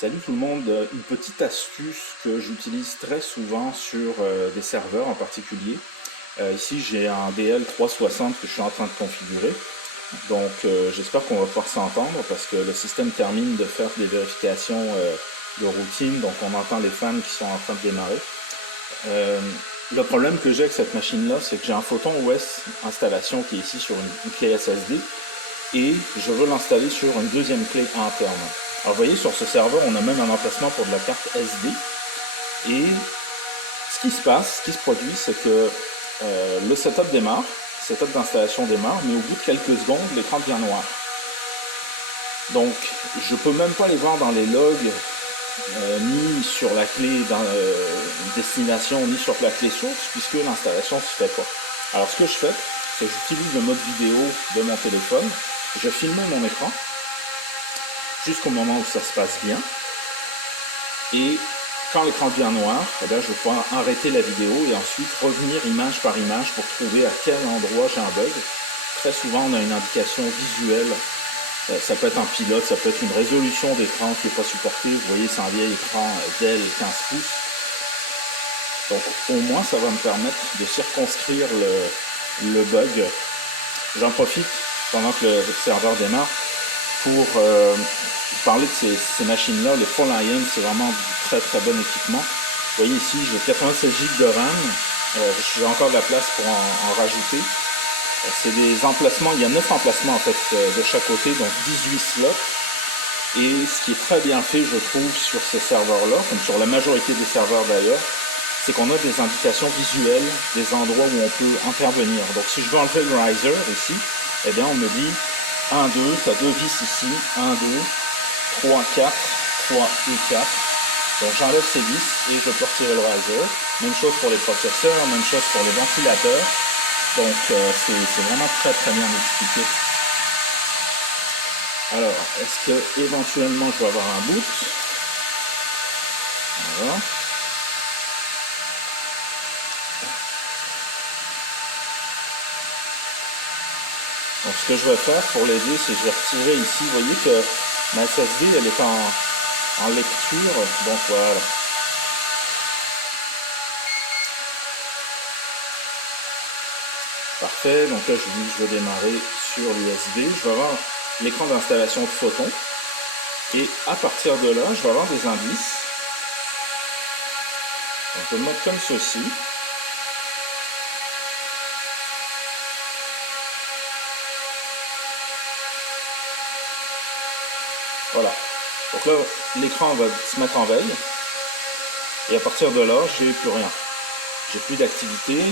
Salut tout le monde, une petite astuce que j'utilise très souvent sur des serveurs en particulier. Ici j'ai un DL360 que je suis en train de configurer, donc j'espère qu'on va pouvoir s'entendre parce que le système termine de faire des vérifications de routine, donc on entend les fans qui sont en train de démarrer. Le problème que j'ai avec cette machine là, c'est que j'ai un Photon OS installation qui est ici sur une clé SSD et je veux l'installer sur une deuxième clé interne. Alors vous voyez, sur ce serveur, on a même un emplacement pour de la carte SD. Et ce qui se passe, ce qui se produit, c'est que le setup démarre, le setup d'installation démarre, mais au bout de quelques secondes, l'écran devient noir. Donc, je ne peux même pas les voir dans les logs, ni sur la clé destination, ni sur la clé source, puisque l'installation ne se fait pas. Alors, ce que je fais, c'est que j'utilise le mode vidéo de mon téléphone, je filme mon écran, jusqu'au moment où ça se passe bien. Et quand l'écran devient noir, eh bien, je vais pouvoir arrêter la vidéo et ensuite revenir image par image pour trouver à quel endroit j'ai un bug. Très souvent, on a une indication visuelle. Ça peut être un pilote, ça peut être une résolution d'écran qui n'est pas supportée. Vous voyez, c'est un vieil écran Dell 15 pouces. Donc, au moins, ça va me permettre de circonscrire le bug. J'en profite pendant que le serveur démarre pour vous parler de ces machines-là. Les ProLiant, c'est vraiment du très très bon équipement. Vous voyez ici, j'ai 96 Go de RAM. J'ai encore de la place pour en rajouter. C'est des emplacements, il y a 9 emplacements en fait de chaque côté, donc 18 slots. Et ce qui est très bien fait, je trouve, sur ces serveurs-là, comme sur la majorité des serveurs d'ailleurs, c'est qu'on a des indications visuelles, des endroits où on peut intervenir. Donc si je veux enlever le riser ici, eh bien on me dit 1, 2, tu as deux vis ici, 1, 2, 3, 4, 3 et 4. Donc j'enlève ces vis et je peux retirer le riser. Même chose pour les processeurs, même chose pour les ventilateurs. Donc c'est vraiment très très bien expliqué. Alors, est-ce que éventuellement je vais avoir un boot? Voilà. Donc ce que je vais faire pour l'aider, c'est que je vais retirer ici. Vous voyez que ma SSD elle est en lecture. Donc voilà. Parfait, donc là je vais démarrer sur l'USB, je vais avoir l'écran d'installation de Photon et à partir de là je vais avoir des indices. Donc, je vais le mettre comme ceci. Voilà, donc là l'écran va se mettre en veille et à partir de là j'ai plus rien, j'ai plus d'activité.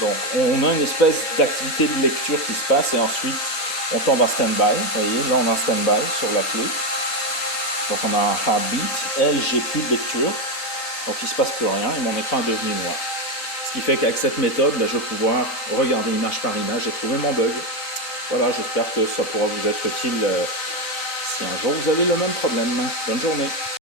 Donc on a une espèce d'activité de lecture qui se passe et ensuite on tombe en stand-by. Vous voyez, là on est en stand-by sur la clé. Donc on a un heartbeat. Elle, j'ai plus de lecture. Donc il ne se passe plus rien et mon écran est devenu noir. Ce qui fait qu'avec cette méthode, je vais pouvoir regarder image par image et trouver mon bug. Voilà, j'espère que ça pourra vous être utile si un jour vous avez le même problème. Bonne journée.